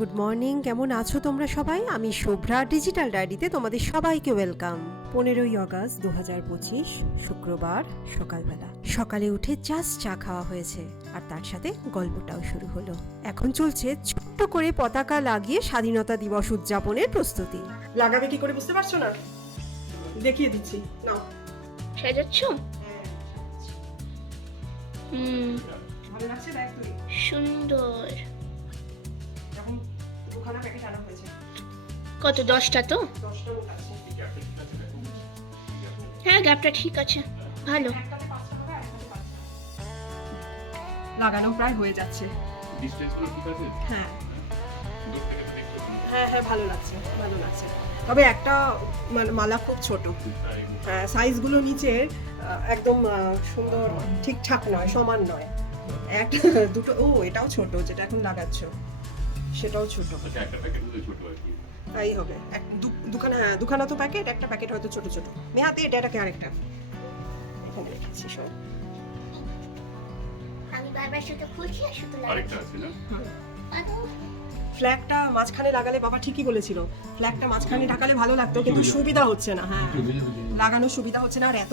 Good morning, কেমন আছো তোমরা সবাই? আমি শুভ্রা, ডিজিটাল ডায়েরিতে তোমাদের সবাইকে ওয়েলকাম। 15ই আগস্ট 2025 শুক্রবার সকালবেলা। সকালে উঠে জাস্ট চা খাওয়া হয়েছে, আর তার সাথে গল্পটাও শুরু হলো। এখন চলছে ছোট্ট করে পতাকা লাগিয়ে স্বাধীনতা দিবস উদযাপনের প্রস্তুতি। লাগাবে কি করে বুঝতে পারছো না? দেখিয়ে দিচ্ছি, নাও। সাজাচ্ছ? ভালো লাগছে? দেখ তুই, সুন্দর। এখন দুখানা প্যাকেট আনা হয়েছে। কত? 10টা তো? 10টা মতো আছে। হ্যাঁ, গ্যাপটা ঠিক আছে, ভালো। একটাতে 5টা টাকা, একটাতে 5 টাকা। লাগানো প্রায় হয়ে যাচ্ছে। ডিসটেন্সগুলো ঠিক আছে? হ্যাঁ দূর থেকে তো দেখতে পাচ্ছি। হ্যাঁ হ্যাঁ, ভালো লাগছে, ভালো লাগছে। তবে একটা মালা খুব ছোট, হ্যাঁ, সাইজগুলো নিচের একদম সুন্দর ঠিকঠাক নয়, সমান নয়। একটা দুটো, ও এটাও ছোট, যেটা এখন লাগাচ্ছ সেটাও ছোট। আচ্ছা, একটা প্যাকেট হলে ছোট আর কি। তাই হবে। দুখানা তো প্যাকেট, একটা প্যাকেট হয়তো ছোট ছোট। মেহাতে এটাকে আরেকটা এখানে রেখেছি সব। আমি বারবার শুধু খুলছি আর শুধু আরেকটা আছে না? ফ্ল্যাগটা মাঝখানে লাগালে বাবা ঠিকই বলেছিল, ফ্ল্যাগটা মাঝখানে লাগালে ভালো লাগতো, কিন্তু সুবিধা হচ্ছে না। হ্যাঁ, লাগানোর সুবিধা হচ্ছে না। আর এত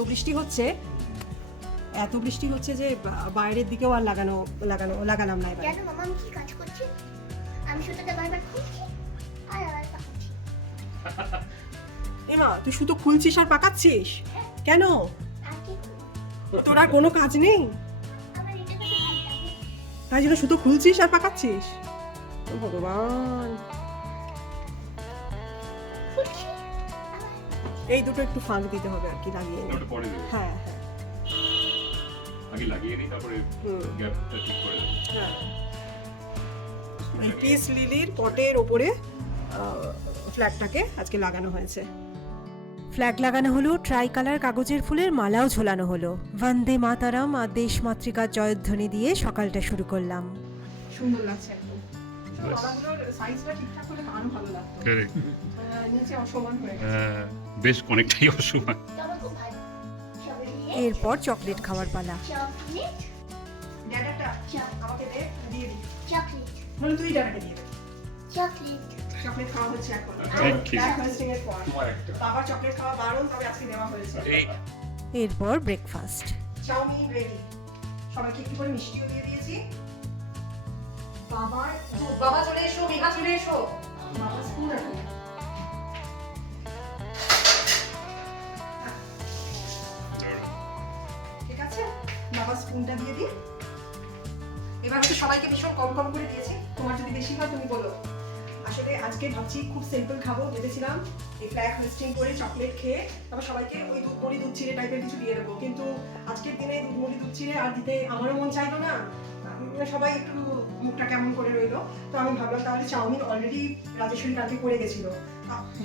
বৃষ্টি হচ্ছে যে বাইরের দিকেও আর লাগালাম না এবার। জানো মামা আমি কি কাজ করছি? আমি সুতোটা বারবার খুলছি আর আবার পাকাচ্ছি। এমা, তুই শুধু খুলছিস আর পাকাচ্ছিস কেন? আর কি করবো? তোর আর কোনো কাজ নেই, আমার এটা তো ভালো। তাই জন্য শুধু খুলছিস আর পাকাচ্ছিস? ও ভগবান, খুলছি। এই দুটো একটু ফাঁক দিতে হবে আর কি, লাগিয়ে নে। ওটা পরে দেবো। হ্যাঁ হ্যাঁ আগে লাগিয়ে নিই, তারপরে গ্যাপটা ঠিক করে দেবো। হ্যাঁ। এই পিস লিলির পটের ওপরে ফ্ল্যাগটাকে আজকে লাগানো হয়েছে। ফ্ল্যাগ লাগানো হলো, ট্রাই কালার কাগজের ফুলের মালাও ঝোলানো হলো। বন্দে মাতারাম আর দেশ মাতৃকার জয়ধ্বনি দিয়ে সকালটা শুরু করলাম। সুন্দর লাগছে একদম। মালাগুলোর সাইজটা ঠিকঠাক হলে আরো ভালো লাগতো। নিচে অসমান হয়ে গেছে। হ্যাঁ, বেশ অনেকটাই অসমান। আমার খুব ভালো। এরপর চকলেট খাওয়ার পালা। চকলেট, ড্যাডাটা আমাকে দিয়ে দি। চকলেট, বলে তুই ড্যাডাকে দিয়ে দে। চকলেট। চকলেট খাওয়া হচ্ছে এখন। Thank you. ব্ল্যাক হোয়েস্টিং এর পর তোমার একটা। বাবার চকলেট খাওয়া বারণ, তবে আজকে দেওয়া হয়েছে। এই এরপর ব্রেকফাস্ট। চাউমিন রেডি, সবাইকে একটু করে মিষ্টিও দিয়ে দিয়েছি। বাবা চলে এসো, মেঘা চলে এসো। বাবা স্কুল আছে। ঠিক আছে, বাবা স্পুনটা দিয়ে দিই। এবার হচ্ছে সবাইকে ভীষণ কম কম করে দিয়েছি, তোমার যদি বেশি হয় তুমি বলো। আসলে আজকে ভাবছি খুব সিম্পল খাবো, ভেবেছিলাম এই ফ্ল্যাগ হোয়েস্টিং করে চকলেট খেয়ে তারপর সবাইকে ওই দুধ মুড়ি দুধ চিড়ে টাইপের কিছু দিয়ে দেবো, কিন্তু আজকের দিনে দুধ মুড়ি দুধ চিড়ে আর দিতে আমারও মন চাইলো না। সবাই একটু মুখটা কেমন করে রইলো, তো আমি ভাবলাম তাহলে চাউমিন অলরেডি রাজেশ্বরী কালকে করে গেছিলো,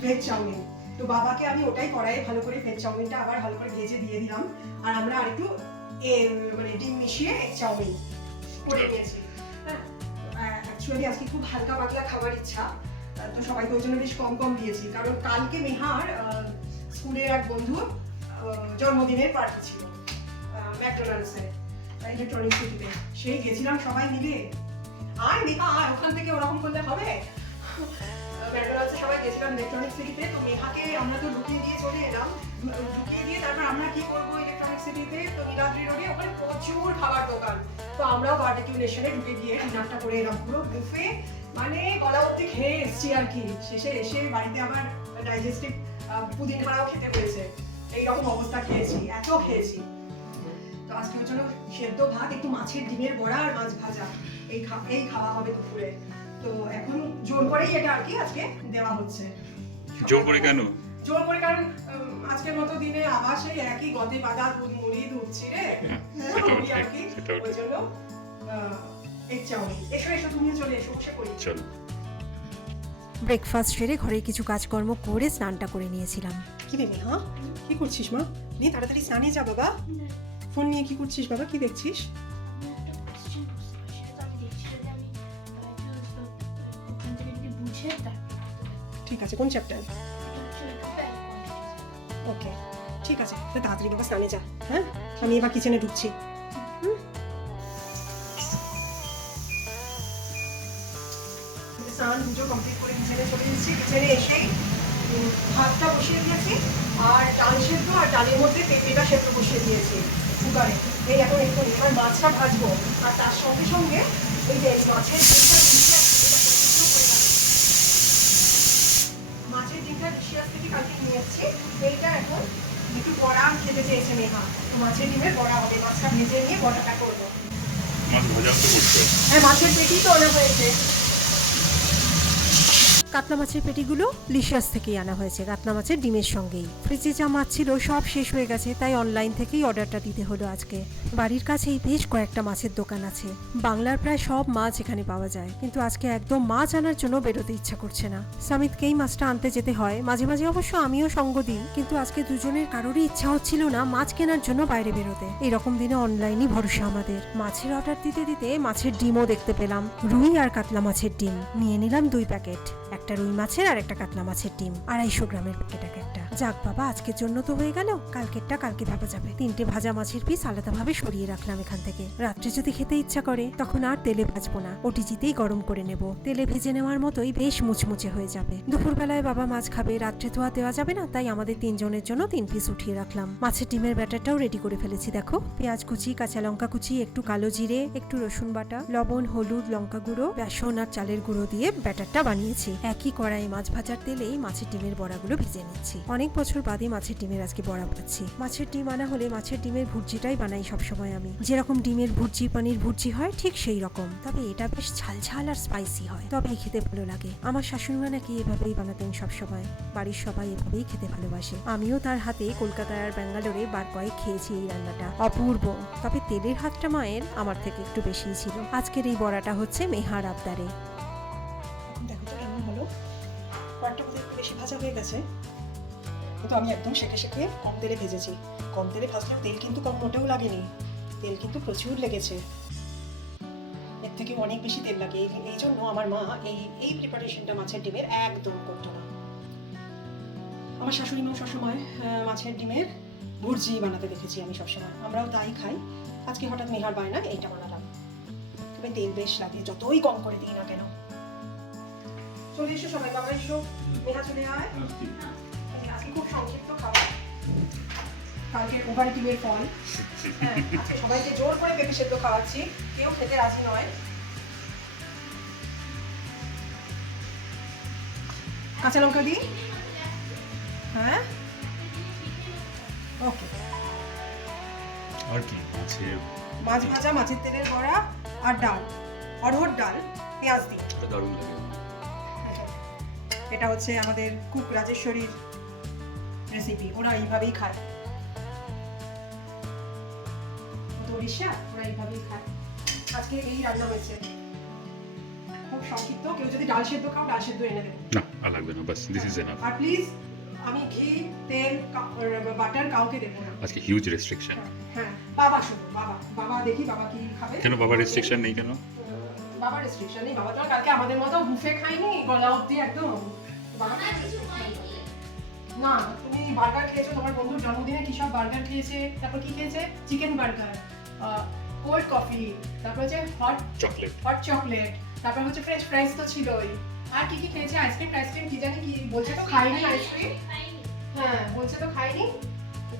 ভেজ চাউমিন। তো বাবাকে আমি ওটাই করাই ভালো করে ভেজ চাউমিনটা আবার ভালো করে ভেজে দিয়ে দিলাম, আর আমরা আরেকটু মানে ডিম মিশিয়ে এগ চাউমিন করে নিয়েছি। অ্যাকচুয়ালি আজকে খুব হালকা পাতলা খাবার ইচ্ছা, তো সবাইকে ওই জন্য বেশ কম কম দিয়েছি, কারণ কালকে মেহার স্কুলের এক বন্ধুর জন্মদিনের পার্টি ছিল ম্যাকডোনাল্ডসে, ইলেকট্রনিক সিটিতে। সেই গেছিলাম সবাই মিলে। আর মেহা ওখান থেকে ওরকম করলে হবে? ম্যাকডোনাল্ডসে সবাই গেছিলাম ইলেকট্রনিক সিটিতে, তো মেহাকে আমরা তো ঢুকিয়ে দিয়ে চলে এলাম। ঢুকিয়ে দিয়ে তারপর আমরা কি করবো ইলেকট্রনিক সিটিতে, তো নীলাদ্রি রোডে ওখানে প্রচুর খাবার দোকান, তো আমরাও বারবিকিউ নেশনে ঢুকে গিয়ে ডিনারটা করে এলাম। পুরো বুফে, মানে গলা অবধি খেয়ে এসছি আর কি। শেষে এসে বাড়িতে আবার ডাইজেস্টিভ পুদিন হারাও খেতে হয়েছে, এইরকম অবস্থা খেয়েছি, এত খেয়েছি। তো আজকে হচ্ছে সেদ্ধ ভাত, একটু মাছের ডিমের বড়া আর মাছ ভাজা, এই খাওয়া হবে দুপুরে। তো এখন জোর করেই এটা আর কি আজকে দেওয়া হচ্ছে। জোর করে কেন? জোর করে কারণ আজকের মতো দিনে আবার সেই একই গদে বাঁধা দুধ মুড়ি দুধ চিড়ে আর কি, ওই জন্য এগ চাউমিন। এসো এসো, তুমিও চলে এসো, বসে করি। চলো। ব্রেকফাস্ট সেরে ঘরে কিছু কাজকর্ম করে স্নানটা করে নিয়েছিলাম। কি রে হ্যাঁ, কি করছিস মা? নে তাড়াতাড়ি স্নানে যা বাবা। ফোন নিয়ে কি করছিস বাবা, কি দেখছিস? ঠিক আছে, কোন চ্যাপ্টার? ওকে, ঠিক আছে, তাড়াতাড়ি বাবা স্নানে যা। হ্যাঁ, আমি এবার কিচেনে ঢুকছি। স্নান পুজো কমপ্লিট করে কিচেনে চলে এসেছি। কিচেনে এসেই ভাতটা বসিয়ে দিয়েছি, আর ডাল সেদ্ধ আর ডালের মধ্যে পেঁপেটা সেদ্ধ বসিয়ে দিয়েছি কুকারে। এই এখন একটু এবার মাছটা ভাজবো, আর তার সঙ্গে সঙ্গে এই যে মাছের ডিমটা ডিশিয়াস থেকে কালকে নিয়ে এসেছি। এইটা এখন একটু বড়া খেতে চেয়েছে মেঘা, তো মাছের ডিমের বড়া হবে। মাছটা ভেজে নিয়ে বড়াটা করবো। মাছ ভাজা তো করতে হবে। হ্যাঁ, মাছের পেটি তো আনা হয়েছে। কাতলা মাছের পেটিগুলো লিশাস থেকেই আনা হয়েছে, কাতলা মাছের ডিমের সঙ্গেই। ফ্রিজে যা মাছ ছিল সব শেষ হয়ে গেছে, তাই অনলাইন থেকেই অর্ডারটা দিতে হলো আজকে। বাড়ির কাছেই বেশ কয়েকটা মাছের দোকান আছে, বাংলার প্রায় সব মাছ এখানে পাওয়া যায়, কিন্তু আজকে একদম মাছ আনার জন্য বেরোতে ইচ্ছা করছে না। সামিতকেই মাছটা আনতে যেতে হয়, মাঝে মাঝে অবশ্য আমিও সঙ্গ দিই, কিন্তু আজকে দুজনের কারোরই ইচ্ছা হচ্ছিল না মাছ কেনার জন্য বাইরে বেরোতে। এরকম দিনে অনলাইনই ভরসা আমাদের। মাছের অর্ডার দিতে দিতে মাছের ডিমও দেখতে পেলাম, রুই আর কাতলা মাছের ডিম নিয়ে নিলাম 2 প্যাকেট। একটা রুই মাছের আর একটা কাতলা মাছের ডিম, 250 গ্রামের প্যাকেট একটা। যাক বাবা, আজকের জন্য তো হয়ে গেল, কালকেরটা কালকে ভাবা যাবে। 3টে ভাজা মাছের পিস আলাদাভাবে সরিয়ে রাখলাম এখান থেকে। রাত্রে যদি খেতে ইচ্ছা করে তখন আর তেলে ভাজবো না, ওটিজিতেই গরম করে নেব। তেলে ভেজে নেওয়ার মতোই বেশ মুচমুচে হয়ে যাবে। দুপুরবেলায় বাবা মাছ খাবে, রাত্রে তো আর দেওয়া যাবে না, তাই আমাদের 3 জনের জন্য 3 পিস উঠিয়ে রাখলাম। মাছের ডিমের ব্যাটারটাও রেডি করে ফেলেছি। দেখো, পেঁয়াজ কুচি, কাঁচা লঙ্কা কুচি, একটু কালো জিরে, একটু রসুন বাটা, লবণ, হলুদ, লঙ্কা গুঁড়ো, বেসন আর চালের গুঁড়ো দিয়ে ব্যাটারটা বানিয়েছি। একই কড়াই মাছ ভাজার তেলেই মাছের ডিমের বড়াগুলো ভেজে নিচ্ছি। অনেক বছর বাদে মাছের ডিমের আজকে বড়া ভাজছি। মাছের ডিম আনা হলে মাছের ডিমের ভুর্জিটাই বানাই সবসময় আমি। যেরকম ডিমের ভুর্জি, পানির ভুর্জি হয় ঠিক সেই রকম, তবে এটা বেশ ঝালঝাল আর স্পাইসি হয়, তবেই খেতে ভালো লাগে। আমার শাশুড়িমা নাকি এভাবেই বানাতেন সবসময়, বাড়ির সবাই এভাবেই খেতে ভালোবাসে। আমিও তার হাতে কলকাতায় আর ব্যাঙ্গালোরে বার কয়েক খেয়েছি এই রান্নাটা, অপূর্ব। তবে তেলের হাতটা মায়ের আমার থেকে একটু বেশিই ছিল। আজকের এই বড়াটা হচ্ছে মেহার আবদারে। দেখো তো কেমন হলো, কয়েকটা বোধহয় একটু বেশি ভাজা হয়ে গেছে, কিন্তু আমি একদম সেঁকে সেঁকে কম তেলে ভেজেছি। কম তেলে ভাজলেও তেল কিন্তু কম মোটেও লাগেনি, তেল কিন্তু প্রচুর লেগেছে। এর থেকে অনেক বেশি তেল লাগে। এই জন্য আমার মা এই প্রিপারেশনটা মাছের ডিমের একদম করতো না। আমার শাশুড়ি মা সবসময় মাছের ডিমের ভুর্জি বানাতে দেখেছি আমি সবসময়, আমরাও তাই খাই। আজকে হঠাৎ মেহার বায়না এইটা বানালাম। তবে তেল বেশ লাগে যতই কম করে দিই না কেন। চলে এসো সবাই, বাবা এসো, মেহা চলে আয়। আজকে খুব সংক্ষিপ্ত খাবার, কালকে ওভার ডিমের ফল। হ্যাঁ, আজকে সবাইকে জোর করে পেঁপে সেদ্ধ খাওয়াচ্ছি, কেউ খেতে রাজি নয়। কাঁচা লঙ্কা দিই, হ্যাঁ ওকে। আর কি মাছের মাছ ভাজা, মাছের তেলের বড়া আর ডাল, অরহর ডাল, পেঁয়াজ দিই। দারুণ লাগে। এটা হচ্ছে আমাদের কুক রাজেশ্বরীর রেসিপি, ওরা এইভাবেই খায়। তো উড়িষ্যা ওরা এইভাবেই খায়। আজকে এই রান্না হয়েছে, খুব সংক্ষিপ্ত। কেউ যদি ডাল সেদ্ধ খাও, ডাল সেদ্ধ এনে দেবো। না, আর লাগবে না, বাস দিস ইজ এনাফ। আর প্লিজ, আমি ঘি, তেল, বাটার কাউকে দেবো না আজকে হিউজ রেস্ট্রিকশন। হ্যাঁ, বাবা শুধু, বাবা দেখি বাবা কি খাবে। কেন বাবা রেস্ট্রিকশন নেই কেন? বাবা রেস্ট্রিকশন নেই, বাবা তো আর কালকে আমাদের মতো বুফে খাইনি গলা অবধি একদম। বাবা না, তুমি বার্গার খেয়েছো, তোমার বন্ধুর জন্মদিনে কি সব বার্গার খেয়েছে, তারপর কি খেয়েছে, চিকেন বার্গার, কোল্ড কফি, তারপর হচ্ছে হট চকলেট, তারপর হচ্ছে ফ্রেঞ্চ ফ্রাইজ তো ছিলই। আর কি কি খেয়েছে, আইসক্রিম কি জানি কি বলছে, তো খাইনি আইসক্রিম। হ্যাঁ বলছে তো খাইনি।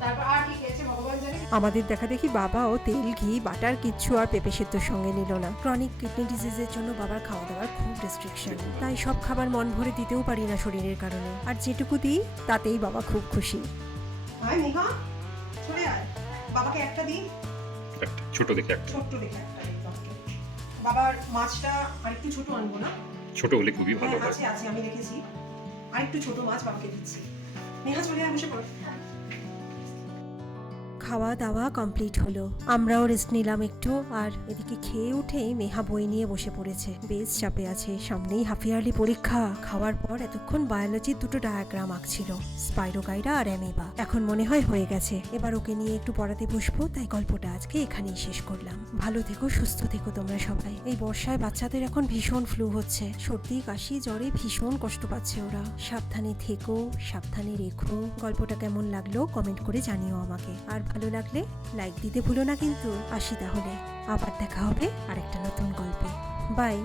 তারপর আর কি খেয়েছে ভগবান জানে। আমাদের দেখা দেখি বাবাও তেল, ঘি, বাটার কিচ্ছু আর পেঁপে সেদ্ধর সঙ্গে নিল না। ক্রনিক কিডনি ডিজিজের জন্য বাবার খাওয়া দাওয়ার খুব রেস্ট্রিকশন, তাই সব খাবার মন ভরে দিতেও পারি না শরীরের কারণে। আর যেটুকু দিই তাতেই বাবা খুব খুশি। আয় নিহা, চলে আয়, বাবাকে একটা দিই, একটা ছোট দেখে একটা। ছোট্ট দেখে একটা দিই বাবাকে। বাবার মাছটা আরেকটু ছোট আনবো না? ছোট হলে খুবই ভালো হয়। আছে আমি রেখেছি, আরেকটু ছোট মাছ বাবাকে দিচ্ছি। নেহা চলে আয়, বসে পড়ো। খাওয়া দাওয়া কমপ্লিট হলো, আমরাও রেস্ট নিলাম একটু। আর এদিকে খেয়ে উঠেই মেহা বই নিয়ে বসে পড়েছে, বেশ চাপে আছে, সামনেই হাফ ইয়ারলি পরীক্ষা। খাওয়ার পর এতক্ষণ বায়োলজির 2টো ডায়াগ্রাম আঁকছিল, স্পাইরোগাইরা আর অ্যামিবা। এখন মনে হয় হয়ে গেছে, এবার ওকে নিয়ে একটু পড়াতে বসবো। তাই গল্পটা আজকে এখানেই শেষ করলাম। ভালো থেকো, সুস্থ থেকো তোমরা সবাই। এই বর্ষায় বাচ্চাদের এখন ভীষণ ফ্লু হচ্ছে, সর্দি কাশি জ্বরে ভীষণ কষ্ট পাচ্ছে ওরা। সাবধানে থেকো, সাবধানে রেখো। গল্পটা কেমন লাগলো কমেন্ট করে জানিও আমাকে, আর ভালো লাগলে লাইক দিতে ভুলো না কিন্তু। আসি তাহলে, আবার দেখা হবে আরেকটা নতুন গল্পে। বাই।